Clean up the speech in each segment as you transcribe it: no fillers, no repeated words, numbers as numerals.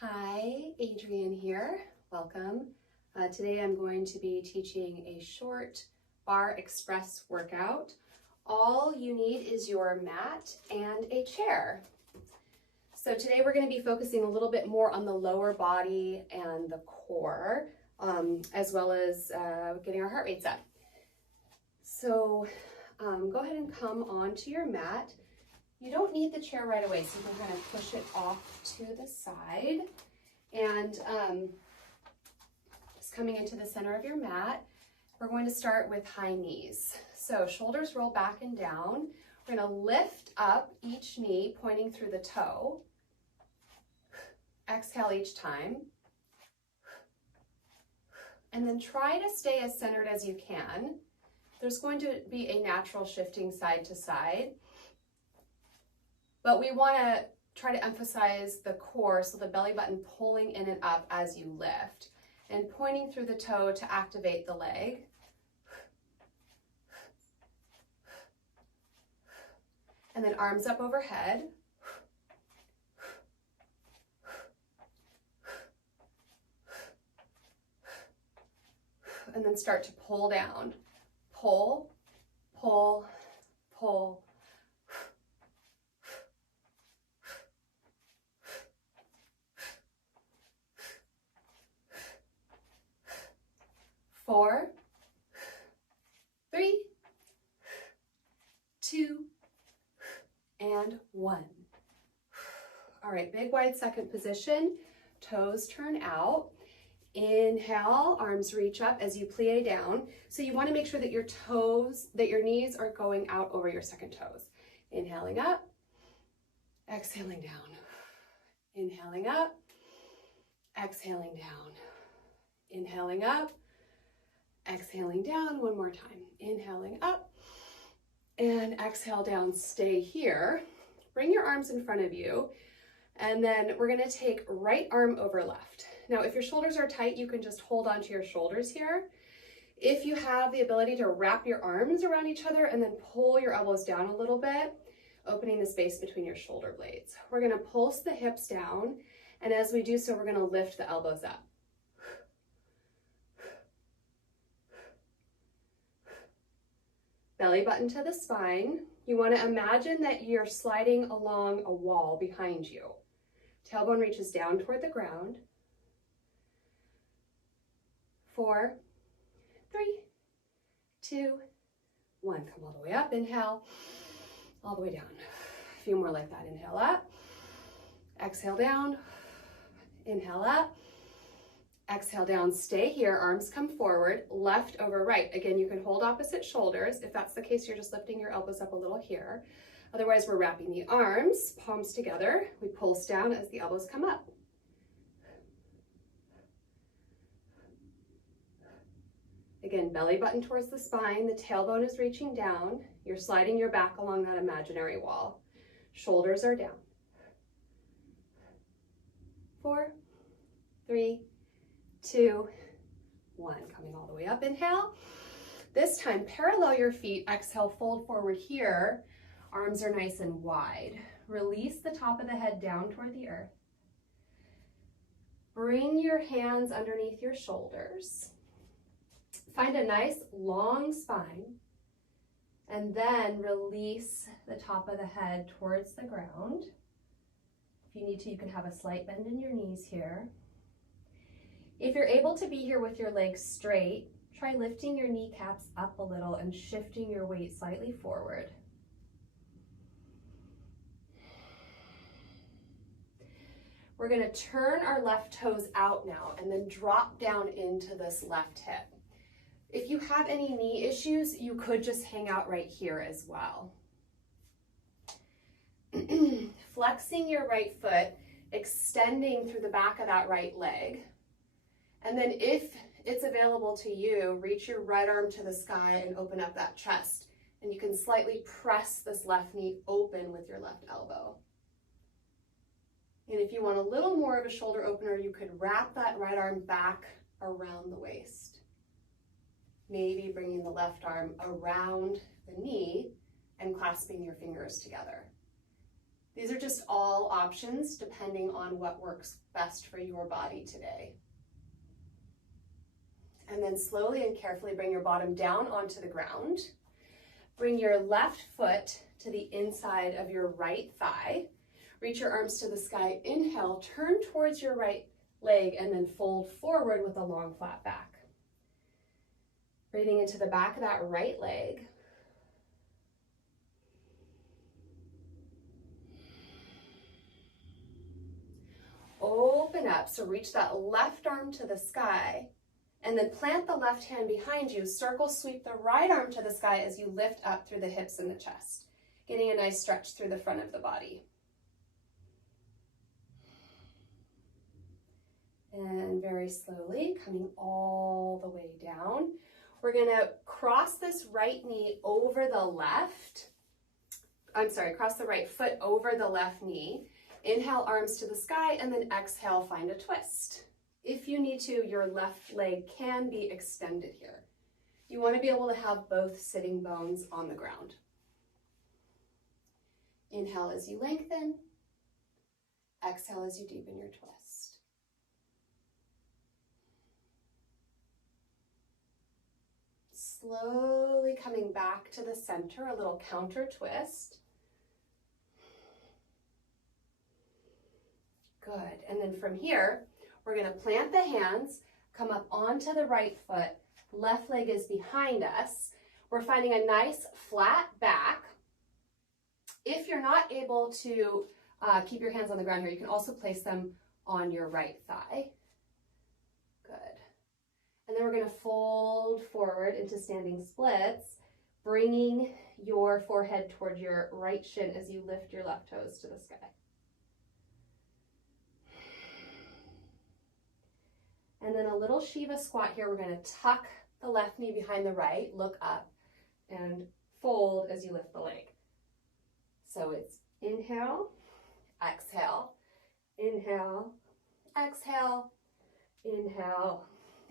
Hi, Adrienne here. Welcome. Today I'm going to be teaching a short bar express workout. All you need is your mat and a chair. So today we're going to be focusing a little bit more on the lower body and the core, as well as getting our heart rates up. So go ahead and come onto your mat. You don't need the chair right away, so you can kind of push it off to the side. And just coming into the center of your mat, we're going to start with high knees. So shoulders roll back and down. We're going to lift up each knee, pointing through the toe. Exhale each time. And then try to stay as centered as you can. There's going to be a natural shifting side to side. But we want to try to emphasize the core, so the belly button pulling in and up as you lift and pointing through the toe to activate the leg. And then arms up overhead. And then start to pull down. Pull, pull, pull. Four, 3, 2, and 1. All right, big wide second position, toes turn out. Inhale, arms reach up as you plie down. So you want to make sure that your knees are going out over your second toes. Inhaling up, exhaling down. Inhaling up, exhaling down. Inhaling up, exhaling down. One more time. Inhaling up and exhale down. Stay here. Bring your arms in front of you. And then we're going to take right arm over left. Now, if your shoulders are tight, you can just hold onto your shoulders here. If you have the ability to wrap your arms around each other and then pull your elbows down a little bit, opening the space between your shoulder blades. We're going to pulse the hips down. And as we do so, we're going to lift the elbows up. Belly button to the spine. You want to imagine that you're sliding along a wall behind you. Tailbone reaches down toward the ground. 4, 3, 2, 1. Come all the way up. Inhale. All the way down. A few more like that. Inhale up. Exhale down. Inhale up. Exhale down, stay here, arms come forward, left over right. Again, you can hold opposite shoulders. If that's the case, you're just lifting your elbows up a little here. Otherwise, we're wrapping the arms, palms together. We pulse down as the elbows come up. Again, belly button towards the spine, the tailbone is reaching down. You're sliding your back along that imaginary wall. Shoulders are down. 4, 3, 2, 1. Coming all the way up, inhale. This time, parallel your feet, exhale, fold forward here. Arms are nice and wide. Release the top of the head down toward the earth. Bring your hands underneath your shoulders. Find a nice long spine. And then release the top of the head towards the ground. If you need to, you can have a slight bend in your knees here. If you're able to be here with your legs straight, try lifting your kneecaps up a little and shifting your weight slightly forward. We're going to turn our left toes out now and then drop down into this left hip. If you have any knee issues, you could just hang out right here as well. Flexing your right foot, extending through the back of that right leg. And then if it's available to you, reach your right arm to the sky and open up that chest. And you can slightly press this left knee open with your left elbow. And if you want a little more of a shoulder opener, you could wrap that right arm back around the waist. Maybe bringing the left arm around the knee and clasping your fingers together. These are just all options depending on what works best for your body today. And then slowly and carefully bring your bottom down onto the ground. Bring your left foot to the inside of your right thigh. Reach your arms to the sky. Inhale, turn towards your right leg and then fold forward with a long flat back. Breathing into the back of that right leg. Open up, so reach that left arm to the sky and then plant the left hand behind you. Circle sweep the right arm to the sky as you lift up through the hips and the chest, getting a nice stretch through the front of the body. And very slowly, coming all the way down, we're gonna cross this right knee over the left. Cross the right foot over the left knee. Inhale, arms to the sky, and then exhale, find a twist. If you need to, your left leg can be extended here. You want to be able to have both sitting bones on the ground. Inhale as you lengthen. Exhale as you deepen your twist. Slowly coming back to the center, a little counter twist. Good, and then from here, we're gonna plant the hands, come up onto the right foot, left leg is behind us. We're finding a nice flat back. If you're not able to keep your hands on the ground here, you can also place them on your right thigh. Good. And then we're gonna fold forward into standing splits, bringing your forehead toward your right shin as you lift your left toes to the sky. And then a little Shiva squat here. We're going to tuck the left knee behind the right, look up, and fold as you lift the leg. So it's inhale, exhale, inhale, exhale, inhale,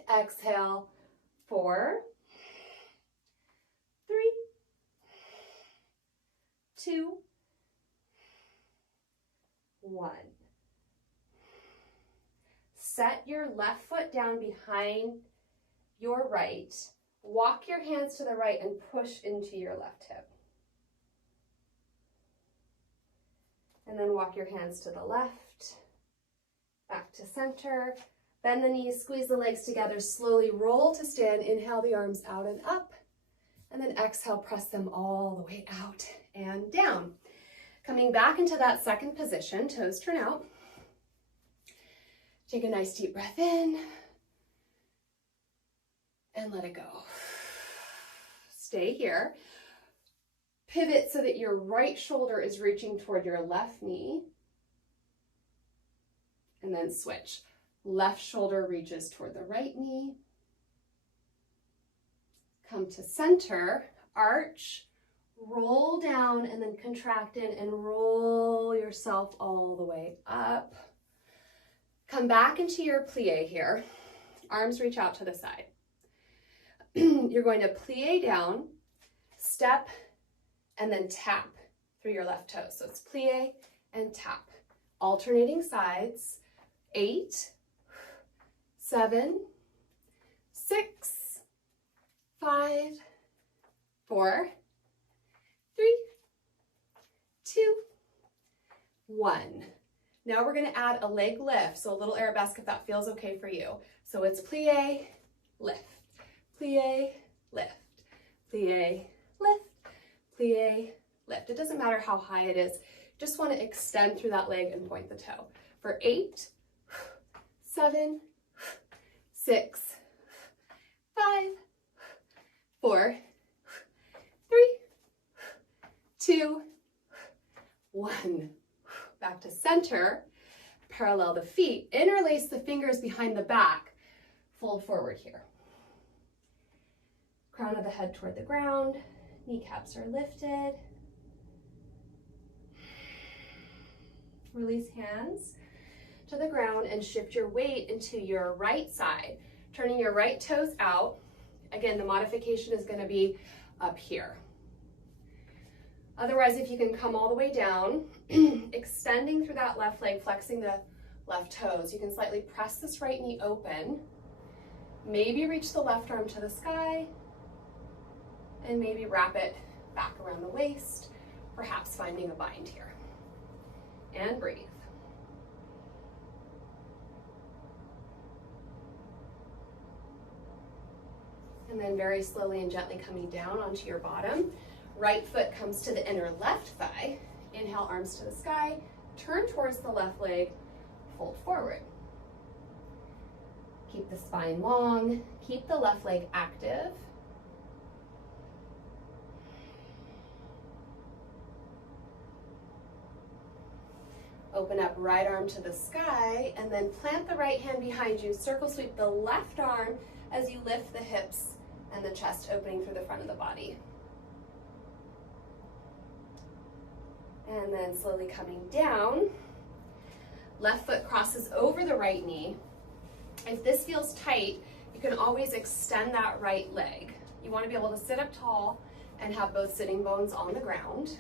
exhale. 4, 3, 2, 1. Set your left foot down behind your right. Walk your hands to the right and push into your left hip. And then walk your hands to the left, back to center. Bend the knees, squeeze the legs together, slowly roll to stand. Inhale the arms out and up. And then exhale, press them all the way out and down. Coming back into that second position, toes turn out. Take a nice deep breath in and let it go. Stay here. Pivot so that your right shoulder is reaching toward your left knee. And then switch. Left shoulder reaches toward the right knee. Come to center, arch, roll down and then contract in and roll yourself all the way up. Come back into your plie here. Arms reach out to the side. You're going to plie down, step, and then tap through your left toe. So it's plie and tap. Alternating sides. 8, 7, 6, 5, 4, 3, 2, 1. Now we're going to add a leg lift, so a little arabesque if that feels okay for you. So it's plie, lift, plie, lift, plie, lift, plie, lift. It doesn't matter how high it is. Just want to extend through that leg and point the toe. For 8, 7, 6, 5, 4, 3, 2, 1. Back to center, parallel the feet, interlace the fingers behind the back, fold forward here. Crown of the head toward the ground, kneecaps are lifted. Release hands to the ground and shift your weight into your right side, turning your right toes out. Again, the modification is going to be up here. Otherwise, if you can come all the way down, extending through that left leg, flexing the left toes, you can slightly press this right knee open, maybe reach the left arm to the sky, and maybe wrap it back around the waist, perhaps finding a bind here. And breathe. And then very slowly and gently coming down onto your bottom. Right foot comes to the inner left thigh. Inhale, arms to the sky. Turn towards the left leg. Fold forward. Keep the spine long. Keep the left leg active. Open up right arm to the sky and then plant the right hand behind you. Circle sweep the left arm as you lift the hips and the chest opening through the front of the body. And then slowly coming down, left foot crosses over the right knee. If this feels tight, you can always extend that right leg. You want to be able to sit up tall and have both sitting bones on the ground.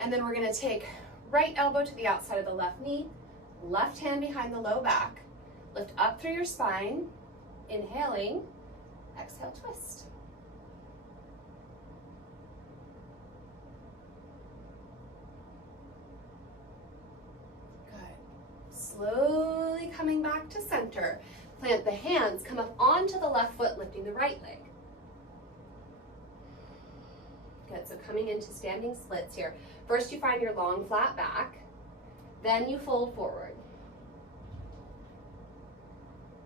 And then we're going to take right elbow to the outside of the left knee, left hand behind the low back, lift up through your spine, inhaling, exhale, twist. Good. Slowly coming back to center. Plant the hands, come up onto the left foot, lifting the right leg. Good, so coming into standing splits here. First you find your long flat back, then you fold forward.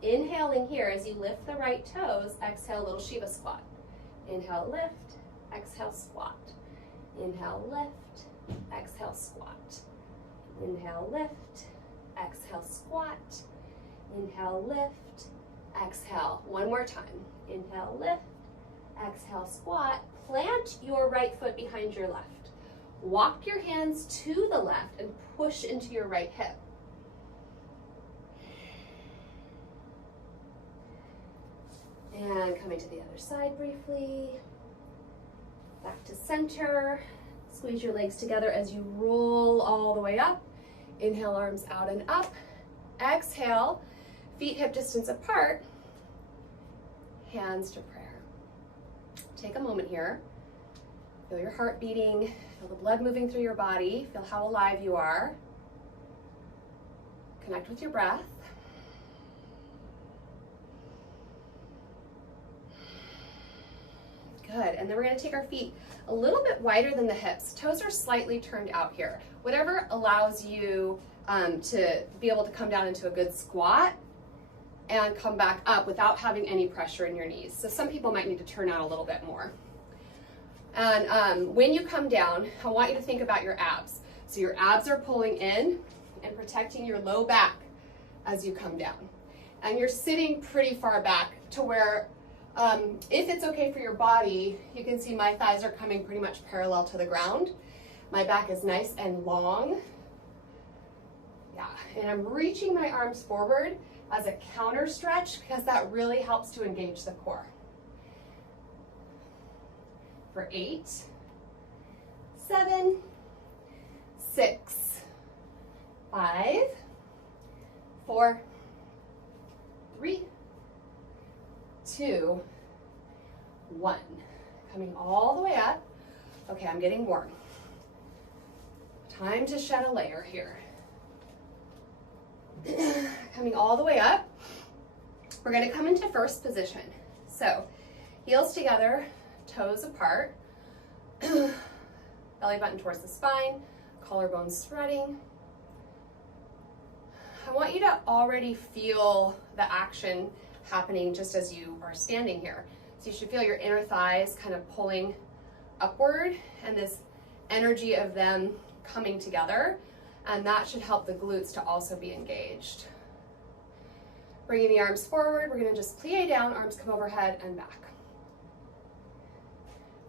Inhaling here as you lift the right toes, exhale, little Shiva squat. Inhale, lift, exhale, squat. Inhale, lift, exhale, squat. Inhale, lift, exhale, squat. Inhale, lift, exhale. One more time. Inhale, lift, exhale, squat. Plant your right foot behind your left. Walk your hands to the left and push into your right hip. And coming to the other side briefly. Back to center. Squeeze your legs together as you roll all the way up. Inhale, arms out and up. Exhale, feet hip distance apart. Hands to prayer. Take a moment here. Feel your heart beating. Feel the blood moving through your body. Feel how alive you are. Connect with your breath. Good, and then we're gonna take our feet a little bit wider than the hips. Toes are slightly turned out here. Whatever allows you to be able to come down into a good squat and come back up without having any pressure in your knees. So some people might need to turn out a little bit more. And when you come down, I want you to think about your abs. So your abs are pulling in and protecting your low back as you come down. And you're sitting pretty far back to where, if it's okay for your body, you can see my thighs are coming pretty much parallel to the ground. My back is nice and long. Yeah, and I'm reaching my arms forward as a counter stretch because that really helps to engage the core. For 8, 7, 6, 5, 4, 3, 2, 1. Coming all the way up. Okay, I'm getting warm. Time to shed a layer here. Coming all the way up. We're going to come into first position. So, heels together, toes apart, belly button towards the spine, collarbones spreading. I want you to already feel the action happening just as you are standing here. So you should feel your inner thighs kind of pulling upward and this energy of them coming together, and that should help the glutes to also be engaged. Bringing the arms forward, we're going to just plie down, arms come overhead and back.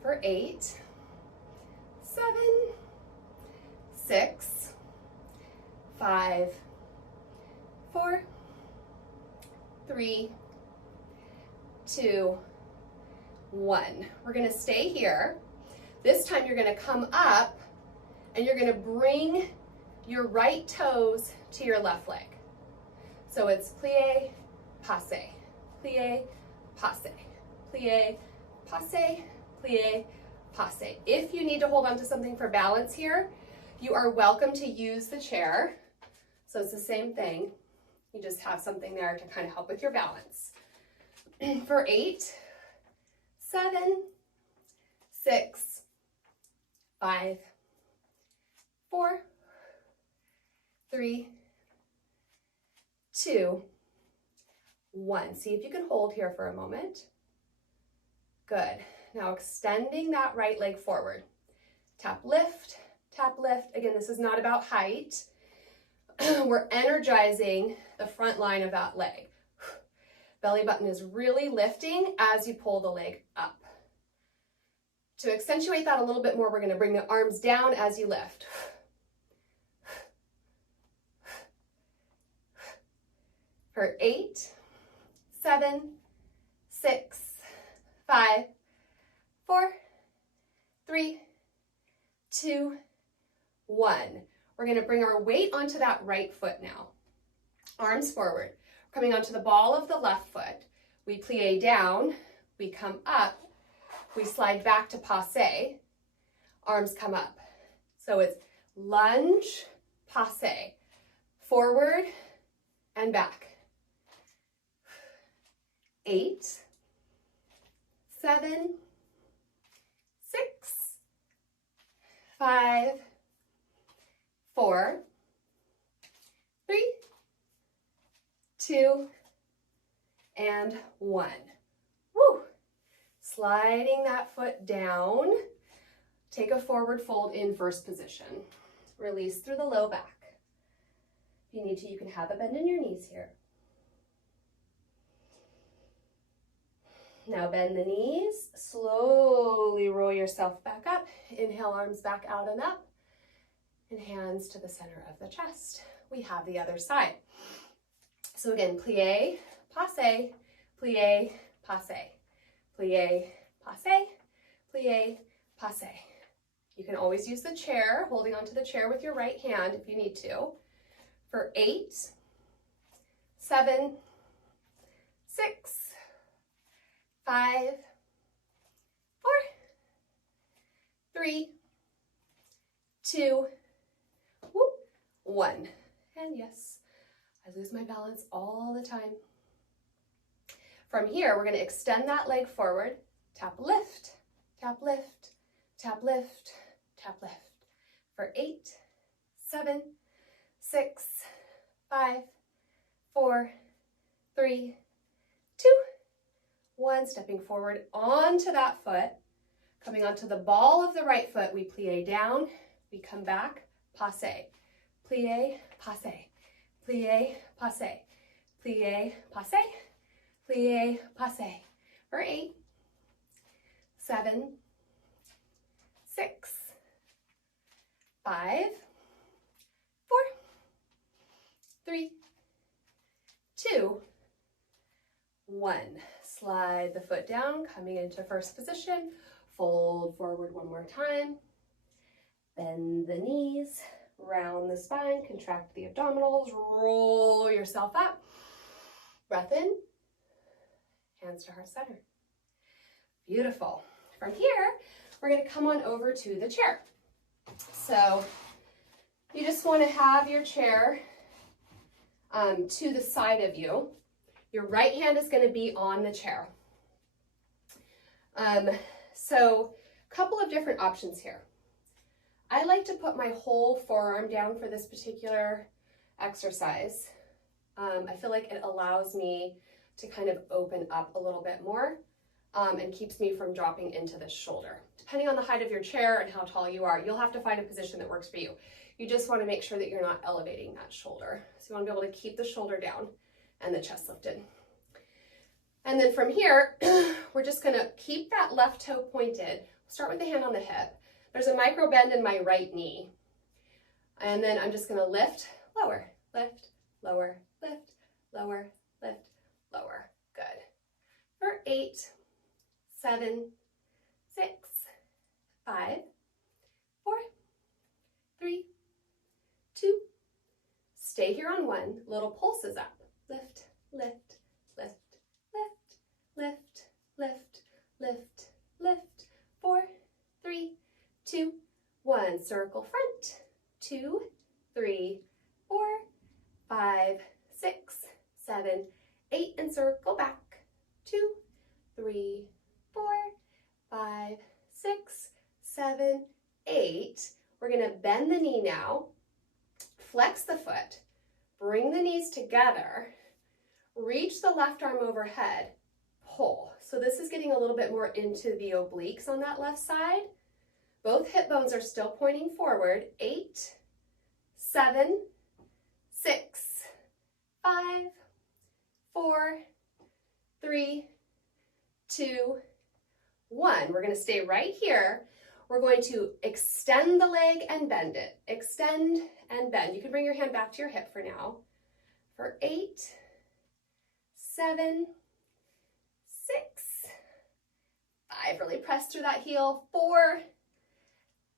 For 8, 7, 6, 5, 4, 3, 2, 1. We're going to stay here. This time you're gonna come up and you're gonna bring your right toes to your left leg. So it's plie, passe, plie, passe, plie, passe, plie, passe. If you need to hold on to something for balance here, you are welcome to use the chair. So it's the same thing. You just have something there to kind of help with your balance. For 8, 7, 6, 5, 4, 3, 2, 1. See if you can hold here for a moment. Good. Now extending that right leg forward. Tap, lift, tap, lift. Again, this is not about height. We're energizing the front line of that leg. Belly button is really lifting as you pull the leg up. To accentuate that a little bit more, we're going to bring the arms down as you lift. For 8, 7, 6, 5, 4, 3, 2, 1. We're going to bring our weight onto that right foot now. Arms forward. Coming onto the ball of the left foot. We plie down, we come up, we slide back to passe, arms come up. So it's lunge, passe, forward and back. 8, 7, 6, 5, 4, 3, 2, and 1. Woo! Sliding that foot down. Take a forward fold in first position. Release through the low back. If you need to, you can have a bend in your knees here. Now bend the knees, slowly roll yourself back up. Inhale, arms back out and up, and hands to the center of the chest. We have the other side. So again, plie, passe, plie, passe, plie, passe, plie, passe. You can always use the chair, holding onto the chair with your right hand if you need to. For 8, 7, 6, 5, 4, 3, 2, 1. And yes, I lose my balance all the time. From here, we're going to extend that leg forward. Tap, lift, tap, lift, tap, lift, tap, lift. For 8, 7, 6, 5, 4, 3, 2, 1. Stepping forward onto that foot. Coming onto the ball of the right foot, we plie down, we come back, passe, plie, passe, plie, passe, plie, passe, plie, passe. For 8, 7, 6, 5, 4, 3, 2, 1. Slide the foot down, coming into first position. Fold forward one more time. Bend the knees, round the spine, contract the abdominals, roll yourself up. Breath in, hands to heart center. Beautiful. From here, we're going to come on over to the chair. So you just want to have your chair to the side of you. Your right hand is going to be on the chair. So a couple of different options here. I like to put my whole forearm down for this particular exercise. I feel like it allows me to kind of open up a little bit more and keeps me from dropping into the shoulder. Depending on the height of your chair and how tall you are, you'll have to find a position that works for you. You just want to make sure that you're not elevating that shoulder. So you want to be able to keep the shoulder down and the chest lifted. And then from here, we're just going to keep that left toe pointed. Start with the hand on the hip. There's a micro bend in my right knee. And then I'm just going to lift, lower, lift, lower, lift, lower, lift, lower. Good. For 8, 7, 6, 5, 4, 3, 2. Stay here on 1. Little pulses up. Lift, lift, lift, lift, lift, lift, lift, lift. 4, 3, 2, 1. Circle front. 2, 3, 4, 5, 6, 7, 8, and circle back. 2, 3, 4, 5, 6, 7, 8. We're going to bend the knee now. Flex the foot. Bring the knees together. Reach the left arm overhead. Pull. So this is getting a little bit more into the obliques on that left side. Both hip bones are still pointing forward. 8, 7, 6, 5, 4, 3, 2, 1. We're going to stay right here. We're going to extend the leg and bend it. Extend and bend. You can bring your hand back to your hip for now. For 8, 7, 6, 5. Really press through that heel. 4,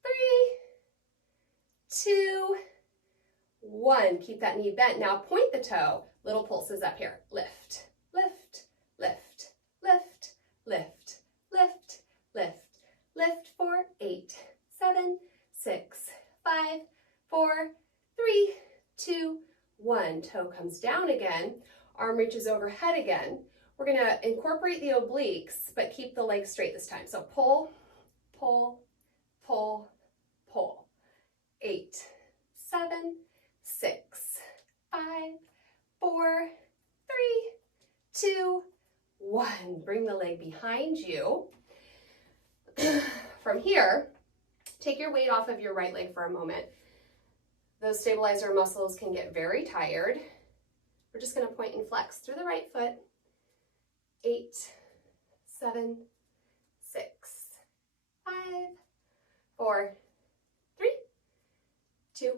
3, 2, 1. Keep that knee bent. Now point the toe. Little pulses up here. Lift, lift, lift, lift, lift, lift, lift, lift. 4, 8, 7, 6, 5, 4, 3, 2, 1. Toe comes down again. Arm reaches overhead again. We're going to incorporate the obliques, but keep the legs straight this time. So pull, pull, pull, pull. 8, 7, 6, 5, 4, 3, 2, 1. Bring the leg behind you. From here, take your weight off of your right leg for a moment. Those stabilizer muscles can get very tired. We're just going to point and flex through the right foot. 8, 7, 6, 5, 4, 3, 2,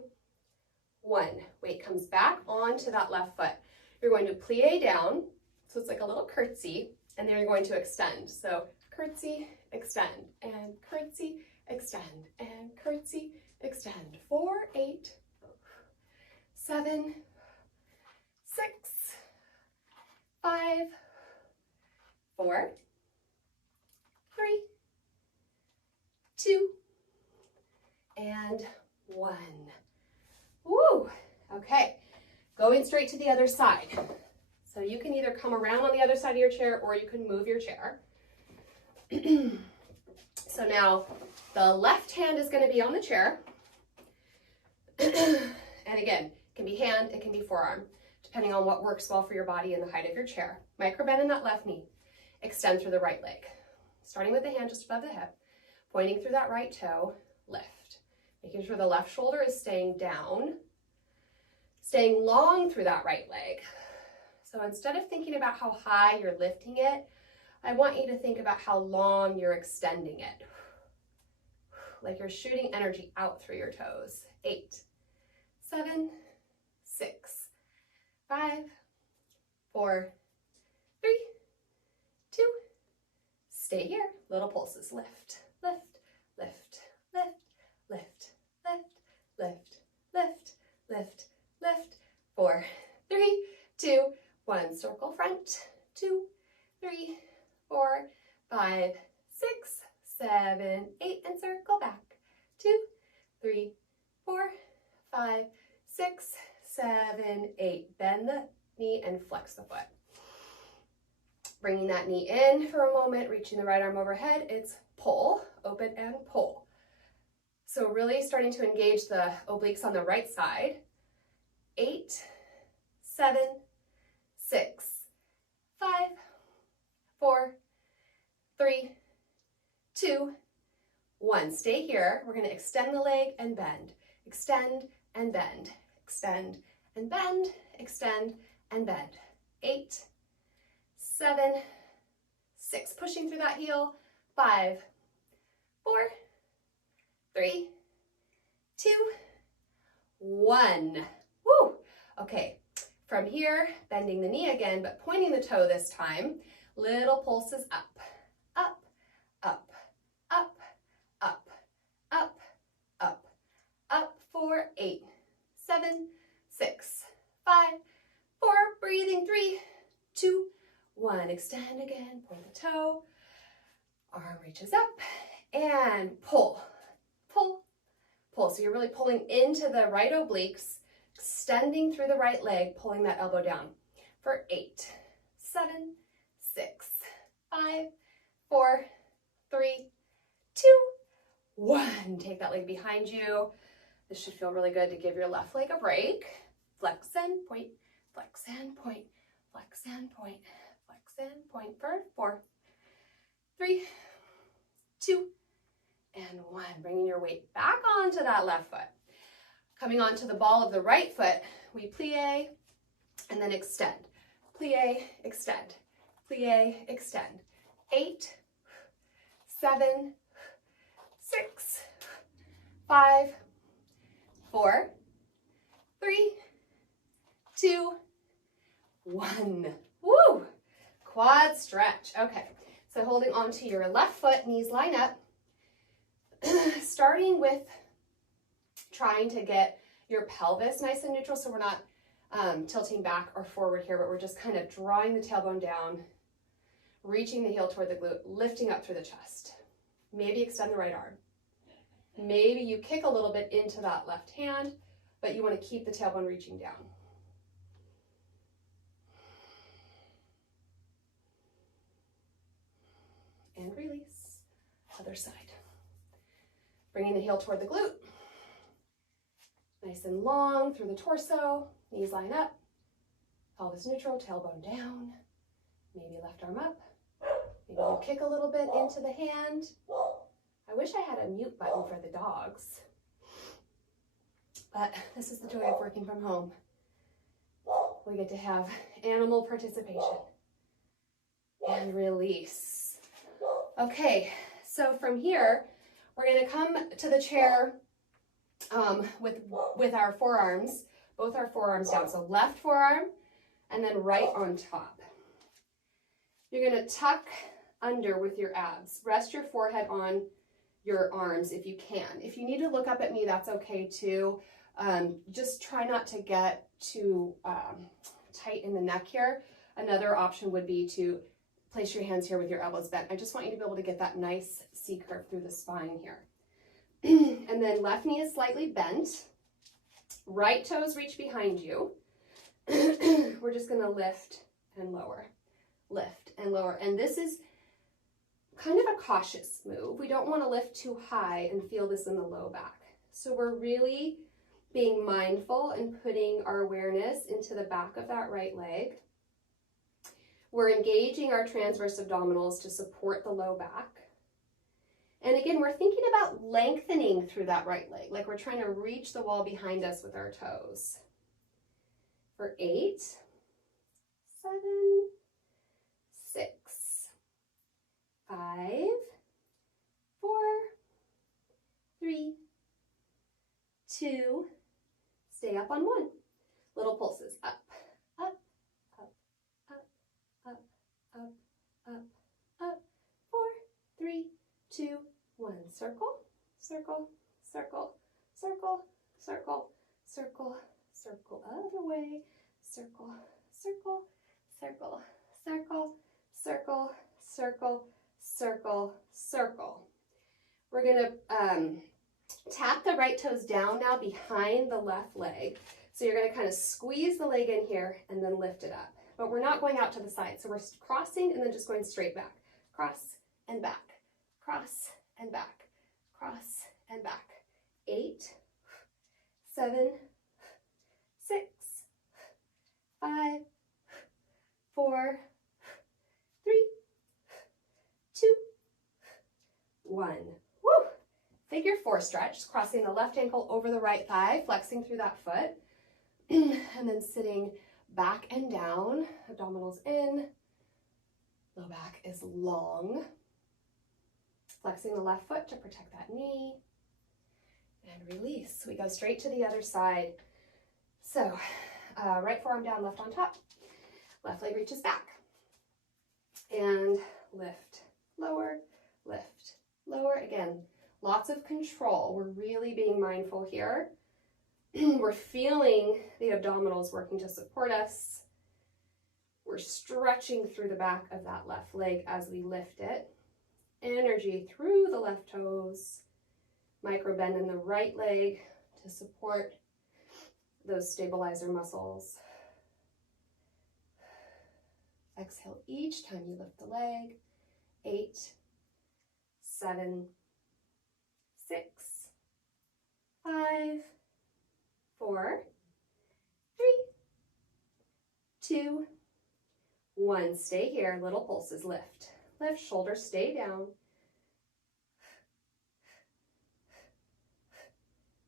1. Weight comes back onto that left foot. You're going to plie down, so it's like a little curtsy, and then you're going to extend. So curtsy, extend, and curtsy, extend, and curtsy, extend. 4, 8, 7, 6, 5, 4, 3, 2, and 1. Woo! Okay, going straight to the other side. So you can either come around on the other side of your chair or you can move your chair. So now the left hand is going to be on the chair. And again, it can be hand, it can be forearm, depending on what works well for your body and the height of your chair. Micro bend in that left knee. Extend through the right leg. Starting with the hand just above the hip, pointing through that right toe, lift. Making sure the left shoulder is staying down, staying long through that right leg. So instead of thinking about how high you're lifting it, I want you to think about how long you're extending it. Like you're shooting energy out through your toes. 8, 7, 6, 5, 4, 3, 2. Stay here. Little pulses. Lift, lift, lift, lift, lift, lift, lift, lift, lift, lift. 4, 3, 2, 1. Circle front. 2, 3, 4, 5, 6, 7, 8, and circle back. 2, 3, 4, 5, 6, 7, 8. Bend the knee and flex the foot. Bringing that knee in for a moment, reaching the right arm overhead. It's pull, open and pull. So really starting to engage the obliques on the right side. 8, 7, 6, 5, 4, 3, 2, 1. Stay here. We're going to extend the leg and bend. Extend and bend. Extend and bend. Extend and bend. 8, 7, 6. Pushing through that heel. 5, 4, 3, 2, 1. Woo! Okay. From here, bending the knee again, but pointing the toe this time. Little pulses up, up, up, up, up, 4, 8, 7, 6, 5, 4, breathing, 3, 2, 1. Extend again, point the toe, arm reaches up, and pull, pull, pull. So you're really pulling into the right obliques, extending through the right leg, pulling that elbow down for 8, 7, 6, 5, 4, 3, 2, 1. Take that leg behind you. This should feel really good to give your left leg a break. Flex and point, flex and point, flex and point, flex and point for 4, 3, 2, and 1. Bringing your weight back onto that left foot. Coming onto the ball of the right foot, we plie and then extend. Plie, extend. Plie, extend. 8, 7, 6, 5, 4, 3, 2, 1. Woo! Quad stretch. Okay, so holding on to your left foot, knees line up. Starting with trying to get your pelvis nice and neutral so we're not tilting back or forward here, but we're just kind of drawing the tailbone down, reaching the heel toward the glute, lifting up through the chest. Maybe extend the right arm. Maybe you kick a little bit into that left hand, but you want to keep the tailbone reaching down. And release. Other side. Bringing the heel toward the glute. Nice and long through the torso. Knees line up. Pelvis neutral, tailbone down. Maybe left arm up. Maybe you kick a little bit into the hand. I wish I had a mute button for the dogs. But this is the joy of working from home. We get to have animal participation. And release. Okay, so from here, we're going to come to the chair with our forearms, both our forearms down. So left forearm and then right on top. You're going to tuck under with your abs. Rest your forehead on your arms if you can. If you need to look up at me, that's okay too. Just try not to get too tight in the neck here. Another option would be to place your hands here with your elbows bent. I just want you to be able to get that nice C curve through the spine here. And then left knee is slightly bent. Right toes reach behind you. We're just going to lift and lower. Lift and lower. And this is kind of a cautious move. We don't want to lift too high and feel this in the low back. So we're really being mindful and putting our awareness into the back of that right leg. We're engaging our transverse abdominals to support the low back. And again, we're thinking about lengthening through that right leg, like we're trying to reach the wall behind us with our toes. For 8, 7, 6, 5, 4, 3, 2, stay up on 1. Little pulses, up, up, up, up, up, up, up, up, 4, 3, 2, 1. Circle, circle, circle, circle, circle, circle, circle, other way, circle, circle, circle, circle, circle, circle, circle, circle. We're going to tap the right toes down now behind the left leg. So you're going to kind of squeeze the leg in here and then lift it up. But we're not going out to the side. So we're crossing and then just going straight back. Cross and back. Cross and back. Cross and back. 8, 7, 6, 5, 4, 3, 2, 1. Woo! Figure 4 stretch, just crossing the left ankle over the right thigh, flexing through that foot, and then sitting back and down, abdominals in, low back is long, flexing the left foot to protect that knee, and release. We go straight to the other side. So, right forearm down, left on top, left leg reaches back, and lift, lower, lift, lower. Again, lots of control. We're really being mindful here We're feeling the abdominals working to support us. We're stretching through the back of that left leg as we lift it. Energy through the left toes. Micro bend in the right leg to support those stabilizer muscles. Exhale each time you lift the leg. 8, 7, 6, 5, 4, 3, 2, 1. Stay here. Little pulses. Lift. Lift. Shoulders stay down.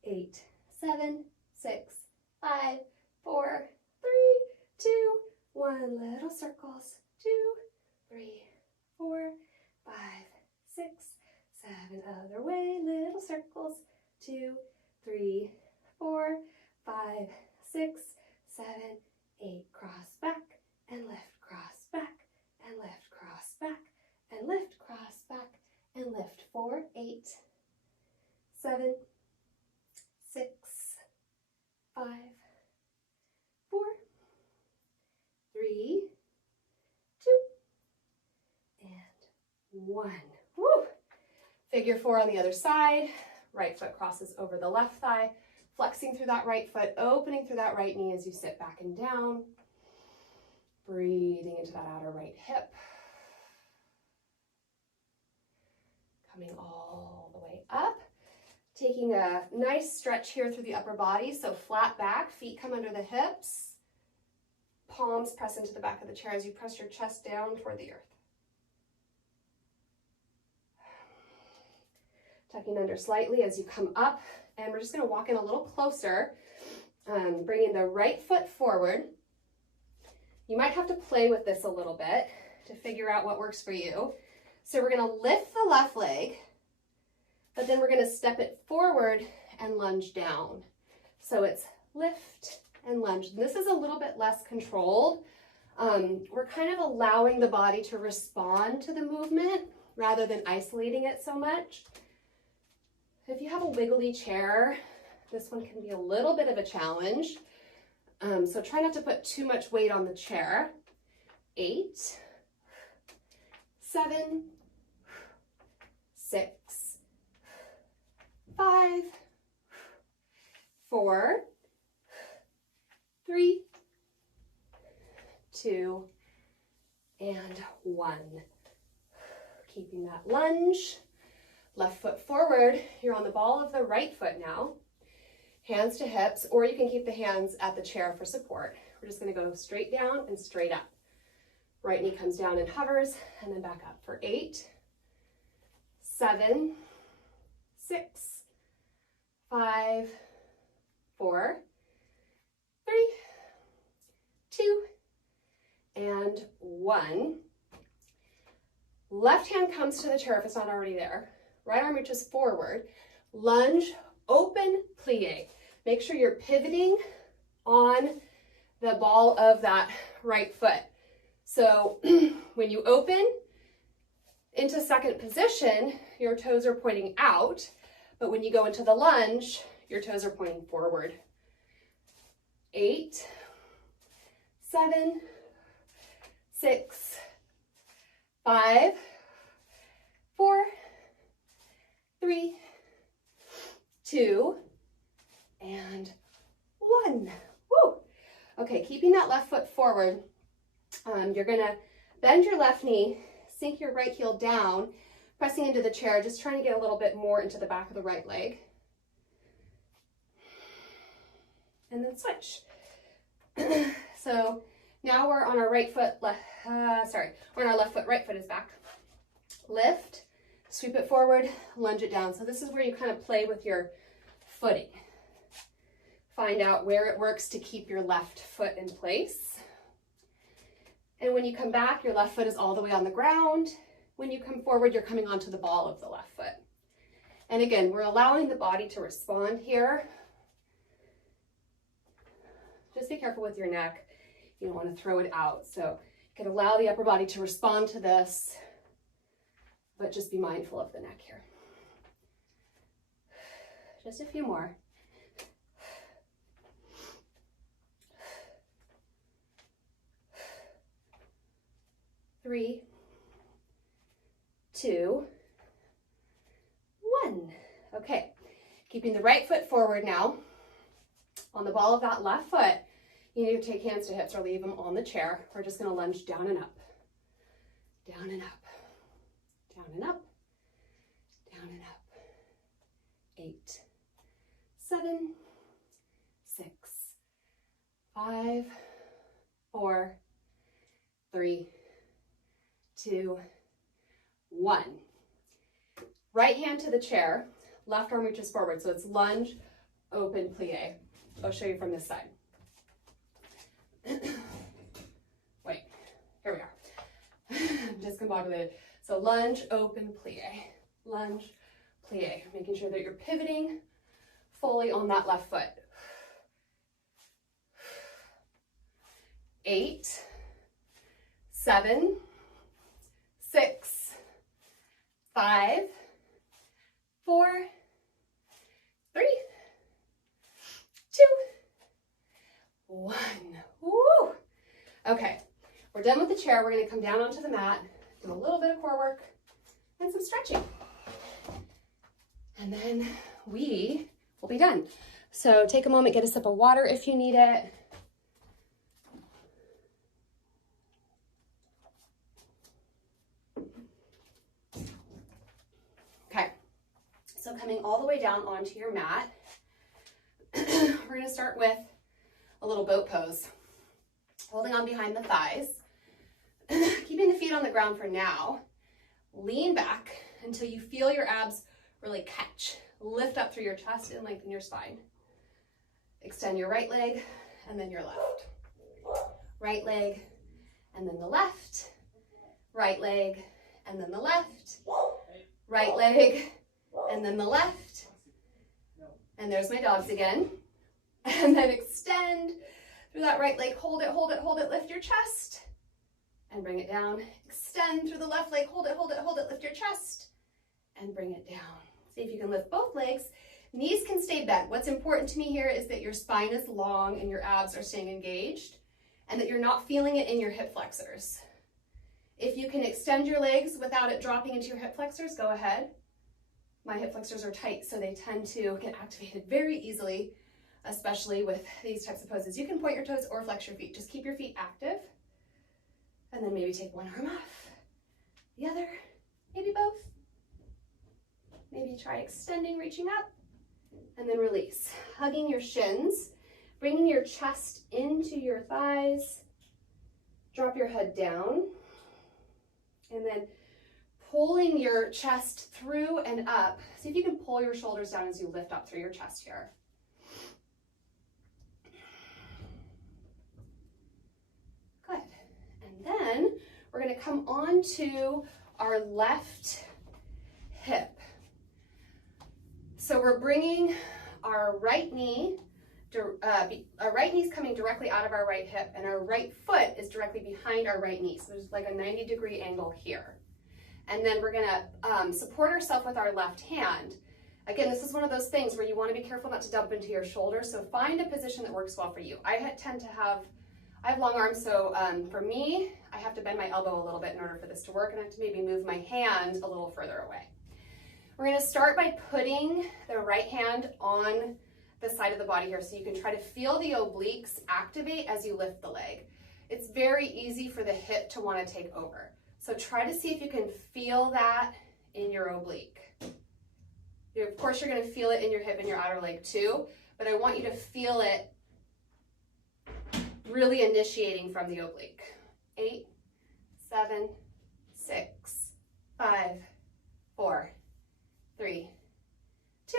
8, 7, 6, 5, 4, 3, 2, 1. Little circles. 2, 3, 4, 5, 6, 7. Other way. Little circles. 2, 3, 4, 5, 6, 7, 8. Cross back and lift. Cross back and lift. Cross back and lift. Cross back and lift. 4, 8, 7, 6, 5, 4, 3, 2, and 1. Woo! Figure 4 on the other side. Right foot crosses over the left thigh, flexing through that right foot, opening through that right knee as you sit back and down. Breathing into that outer right hip. Coming all the way up. Taking a nice stretch here through the upper body, so flat back, feet come under the hips. Palms press into the back of the chair as you press your chest down toward the earth. Tucking under slightly as you come up, and we're just going to walk in a little closer, bringing the right foot forward. You might have to play with this a little bit to figure out what works for you. So we're going to lift the left leg, but then we're going to step it forward and lunge down. So it's lift and lunge. And this is a little bit less controlled. We're kind of allowing the body to respond to the movement rather than isolating it so much. If you have a wiggly chair, this one can be a little bit of a challenge. So try not to put too much weight on the chair. 8, 7, 6, 5, 4, 3, 2, and 1. Keeping that lunge. Left foot forward. You're on the ball of the right foot now. Hands to hips, or you can keep the hands at the chair for support. We're just going to go straight down and straight up. Right knee comes down and hovers, and then back up for 8, 7, 6, 5, 4, 3, 2, and 1. Left hand comes to the chair if it's not already there. Right arm reaches forward. Lunge, open, plie. Make sure you're pivoting on the ball of that right foot. So when you open into second position, your toes are pointing out, but when you go into the lunge, your toes are pointing forward. 8, 7, 6, 5, 4, 3, 2, and 1. Woo! Okay, keeping that left foot forward, you're gonna bend your left knee, sink your right heel down, pressing into the chair, just trying to get a little bit more into the back of the right leg. And then switch. So now we're on our right foot, we're on our left foot, right foot is back. Lift, sweep it forward, lunge it down. So this is where you kind of play with your footing. Find out where it works to keep your left foot in place. And when you come back, your left foot is all the way on the ground. When you come forward, you're coming onto the ball of the left foot. And again, we're allowing the body to respond here. Just be careful with your neck. You don't want to throw it out. So you can allow the upper body to respond to this, but just be mindful of the neck here. Just a few more. 3, 2, 1. Okay, keeping the right foot forward now. On the ball of that left foot, you need to take hands to hips or leave them on the chair. We're just going to lunge down and up, down and up, down and up, down and up. 8, 7, 6, 5, 4, 3, 2, 1. Right hand to the chair, left arm reaches forward. So it's lunge, open, plie. I'll show you from this side. Wait, here we are. I'm discombobulated. So lunge, open, plie. Lunge, plie. Making sure that you're pivoting fully on that left foot. 8, 7, 6, 5, 4, 3, 2, 1. Woo! Okay, we're done with the chair. We're going to come down onto the mat, do a little bit of core work and some stretching. And then we will be done. So take a moment, get a sip of water if you need it. Okay, so coming all the way down onto your mat, we're going to start with a little boat pose. Holding on behind the thighs, keeping the feet on the ground for now. Lean back until you feel your abs really catch. Lift up through your chest and lengthen your spine. Extend your right leg and then your left. Right leg and then the left. Right leg and then the left. Right leg and then the left. And there's my dogs again. And then extend through that right leg. Hold it, hold it, hold it. Lift your chest and bring it down. Extend through the left leg. Hold it, hold it, hold it. Lift your chest and bring it down. See if you can lift both legs. Knees can stay bent. What's important to me here is that your spine is long and your abs are staying engaged and that you're not feeling it in your hip flexors. If you can extend your legs without it dropping into your hip flexors, go ahead. My hip flexors are tight, so they tend to get activated very easily, especially with these types of poses. You can point your toes or flex your feet. Just keep your feet active. And then maybe take one arm off, the other, maybe both. Maybe try extending, reaching up, and then release. Hugging your shins, bringing your chest into your thighs. Drop your head down. And then pulling your chest through and up. See if you can pull your shoulders down as you lift up through your chest here. Good. And then we're going to come on to our left hip. So we're bringing our right knee, our right knee's coming directly out of our right hip, and our right foot is directly behind our right knee. So there's like a 90-degree angle here. And then we're gonna support ourselves with our left hand. Again, this is one of those things where you wanna be careful not to dump into your shoulder, so find a position that works well for you. I have long arms, so for me, I have to bend my elbow a little bit in order for this to work, and I have to maybe move my hand a little further away. We're gonna start by putting the right hand on the side of the body here, so you can try to feel the obliques activate as you lift the leg. It's very easy for the hip to wanna take over. So try to see if you can feel that in your oblique. Of course, you're gonna feel it in your hip and your outer leg too, but I want you to feel it really initiating from the oblique. 8, 7, 6, 5, 4, 3, 2,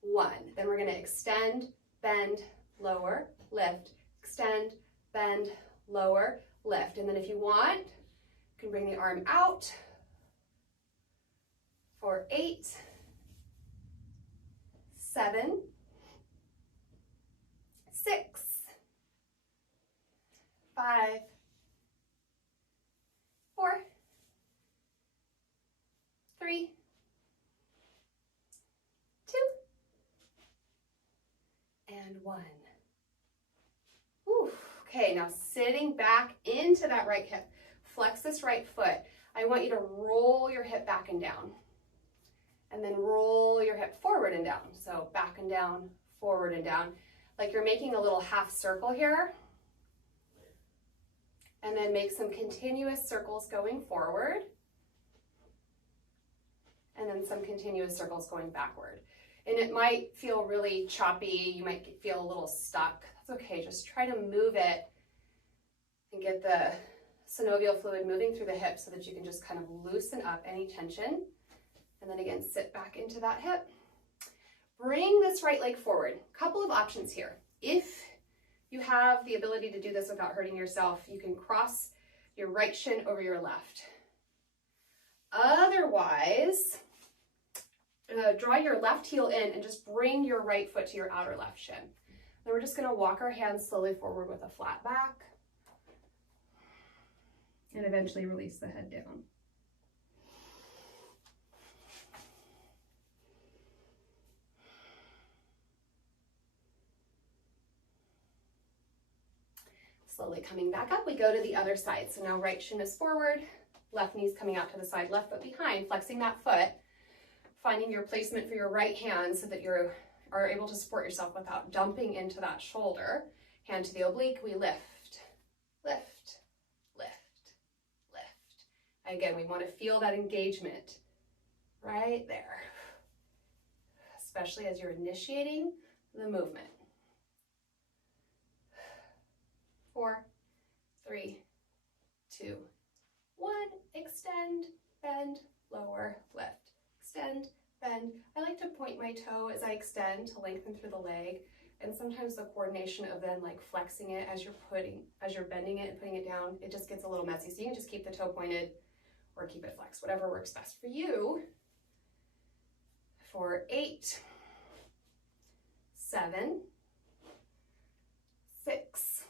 1. Then we're gonna extend, bend, lower, lift, extend, bend, lower, lift. And then if you want, you can bring the arm out for 8, 7, 6, 5, 4, 3, 2, and 1. Whew. Okay, now sitting back into that right hip. flex this right foot, I want you to roll your hip back and down. And then roll your hip forward and down. So back and down, forward and down. Like you're making a little half circle here. And then make some continuous circles going forward. And then some continuous circles going backward. And it might feel really choppy. You might feel a little stuck. That's okay. Just try to move it and get the synovial fluid moving through the hip so that you can just kind of loosen up any tension. And then again, sit back into that hip. Bring this right leg forward. Couple of options here. If you have the ability to do this without hurting yourself, you can cross your right shin over your left. Otherwise, draw your left heel in and just bring your right foot to your outer left shin. Then we're just going to walk our hands slowly forward with a flat back and eventually release the head down. Slowly coming back up, we go to the other side. So now right shin is forward, left knee's coming out to the side, left foot behind, flexing that foot, finding your placement for your right hand so that you are able to support yourself without dumping into that shoulder. Hand to the oblique, we lift, lift, lift, lift. Again, we want to feel that engagement right there, especially as you're initiating the movement. 4, 3, 2, 1. Extend, bend, lower, lift. Extend, bend. I like to point my toe as I extend to lengthen through the leg. And sometimes the coordination of then like flexing it as you're bending it and putting it down, it just gets a little messy. So you can just keep the toe pointed or keep it flexed, whatever works best for you. For 8, 7, 6,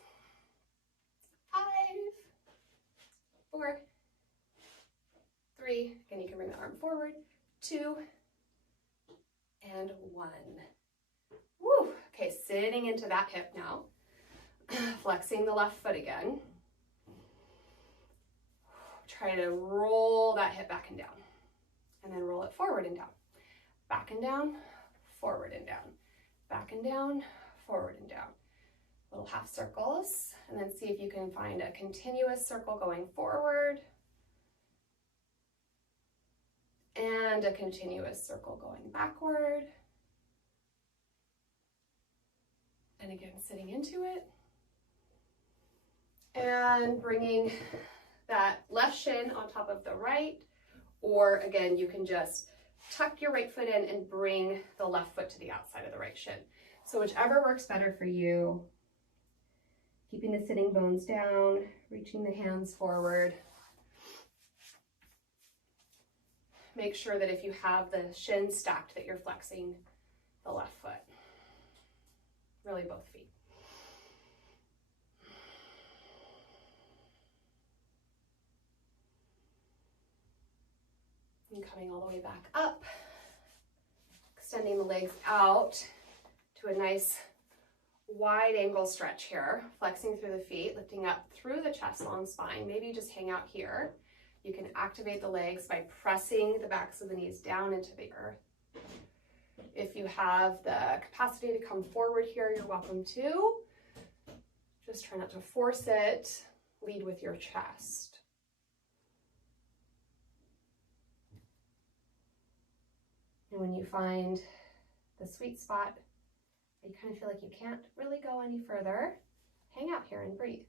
5, 4, 3, again you can bring the arm forward, 2, and 1. Woo! Okay, sitting into that hip now, flexing the left foot again. Try to roll that hip back and down, and then roll it forward and down. Back and down, forward and down. Back and down, forward and down. Little half circles, and then see if you can find a continuous circle going forward and a continuous circle going backward. And again, sitting into it and bringing that left shin on top of the right, or again, you can just tuck your right foot in and bring the left foot to the outside of the right shin. So whichever works better for you. Keeping the sitting bones down, reaching the hands forward. Make sure that if you have the shin stacked that you're flexing the left foot. Really both feet. And coming all the way back up. Extending the legs out to a nice wide angle stretch here, flexing through the feet, lifting up through the chest, long spine. Maybe just hang out here. You can activate the legs by pressing the backs of the knees down into the earth. If you have the capacity to come forward here, you're welcome to. Just try not to force it. Lead with your chest. And when you find the sweet spot, you kind of feel like you can't really go any further, hang out here and breathe.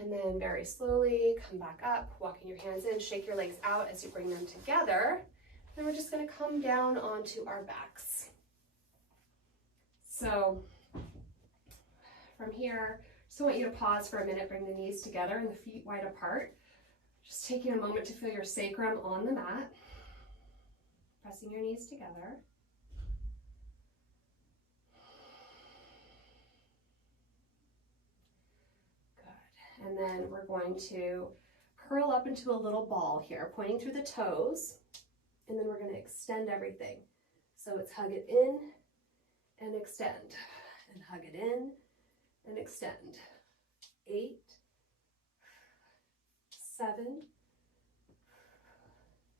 And then very slowly come back up, walking your hands in, shake your legs out as you bring them together. Then we're just going to come down onto our backs. So from here, just want you to pause for a minute, bring the knees together and the feet wide apart. Just taking a moment to feel your sacrum on the mat, pressing your knees together. Good. And then we're going to curl up into a little ball here, pointing through the toes, and then we're going to extend everything. So it's hug it in and extend, and hug it in and extend. 8, 7,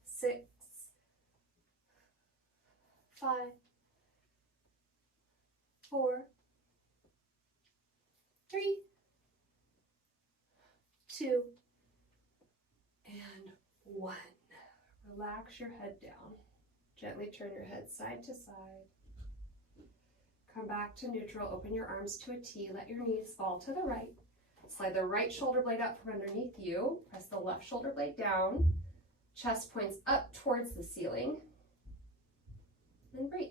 6, 5, 4, 3, 2, and 1. Relax your head down. Gently turn your head side to side. Come back to neutral. Open your arms to a T. Let your knees fall to the right. Slide the right shoulder blade up from underneath you. Press the left shoulder blade down. Chest points up towards the ceiling. And breathe.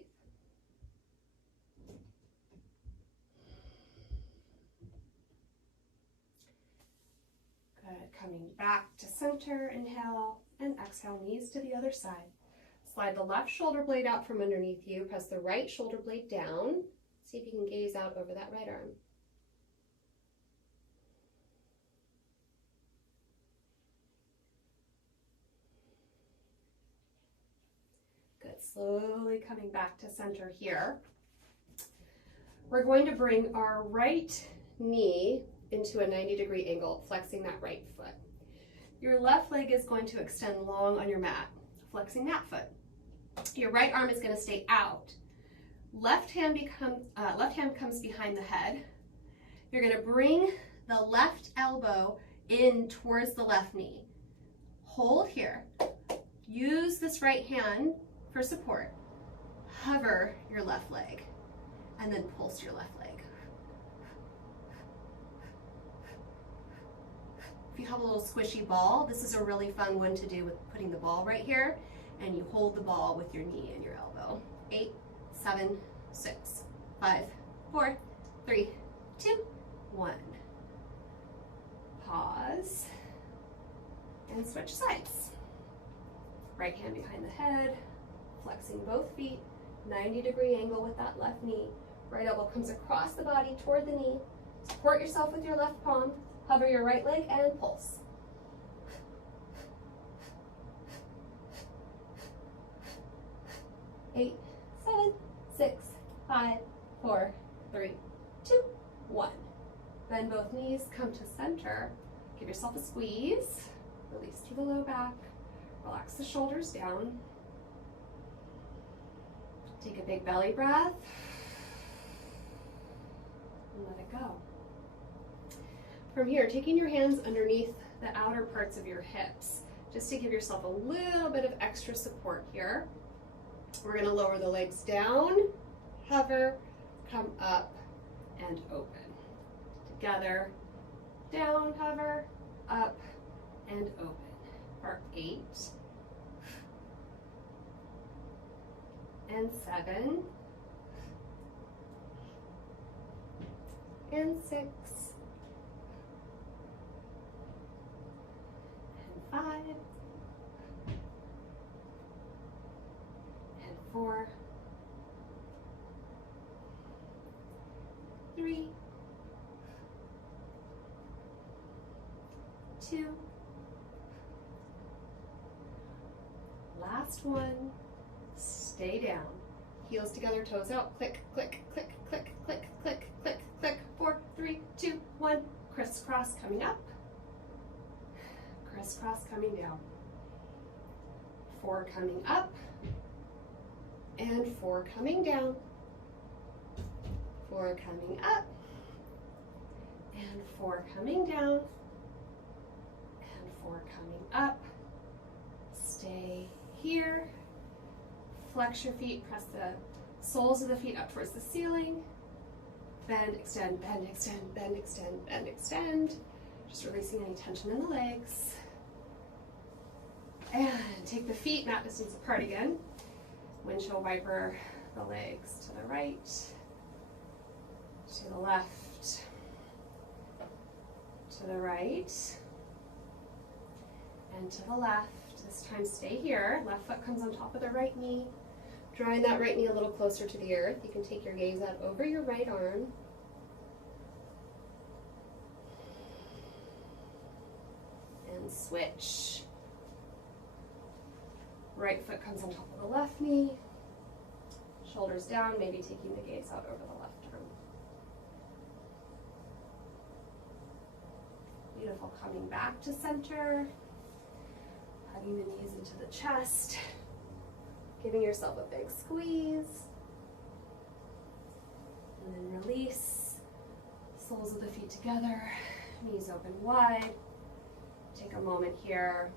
Good. Coming back to center. Inhale and exhale. Knees to the other side. Slide the left shoulder blade out from underneath you. Press the right shoulder blade down. See if you can gaze out over that right arm. Good. Slowly coming back to center here. We're going to bring our right knee into a 90-degree angle, flexing that right foot. Your left leg is going to extend long on your mat, flexing that foot. Your right arm is going to stay out. Left hand comes behind the head. You're going to bring the left elbow in towards the left knee. Hold here. Use this right hand for support. Hover your left leg and then pulse your left leg. If you have a little squishy ball, this is a really fun one to do with putting the ball right here. And you hold the ball with your knee and your elbow. 8, 7, 6, 5, 4, 3, 2, 1. Pause and switch sides. Right hand behind the head, flexing both feet, 90-degree angle with that left knee. Right elbow comes across the body toward the knee. Support yourself with your left palm. Hover your right leg and pulse. 8, 7, 6, 5, 4, 3, 2, 1. Bend both knees, come to center. Give yourself a squeeze. Release through the low back. Relax the shoulders down. Take a big belly breath. And let it go. From here, taking your hands underneath the outer parts of your hips, just to give yourself a little bit of extra support here. We're going to lower the legs down, hover, come up, and open. Together, down, hover, up, and open. For 8, and 7, and 6, and 5, and 4, 3, 2, last one. Stay down. Heels together, toes out. Click, click, click, click, click, click, click, click. 4, 3, 2, 1. Crisscross coming up. Crisscross coming down. 4 coming up. And 4 coming down. 4 coming up. And 4 coming down. And 4 coming up. Stay here. Flex your feet, press the soles of the feet up towards the ceiling. Bend, extend, bend, extend, bend, extend, bend, extend. Just releasing any tension in the legs. And take the feet mat distance apart again. Windshield wiper the legs to the right, to the left, to the right, and to the left. This time stay here. Left foot comes on top of the right knee. Drawing that right knee a little closer to the earth. You can take your gaze out over your right arm. And switch. Right foot comes on top of the left knee. Shoulders down, maybe taking the gaze out over the left arm. Beautiful, coming back to center, hugging the knees into the chest, giving yourself a big squeeze, and then release, soles of the feet together, knees open wide. Take a moment here,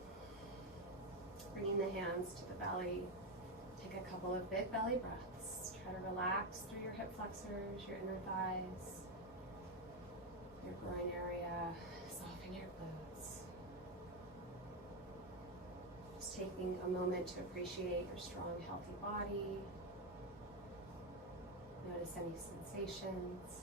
bringing the hands to the belly. Take a couple of big belly breaths. Try to relax through your hip flexors, your inner thighs, your groin area. Soften your glutes. Just taking a moment to appreciate your strong, healthy body. Notice any sensations.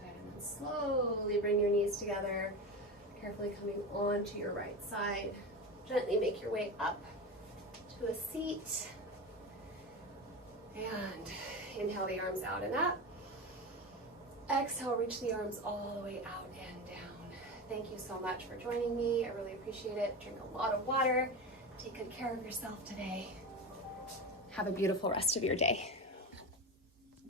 Good, and then slowly bring your knees together, carefully coming onto your right side. Gently make your way up to a seat. And inhale the arms out and up. Exhale, reach the arms all the way out and down. Thank you so much for joining me. I really appreciate it. Drink a lot of water. Take good care of yourself today. Have a beautiful rest of your day.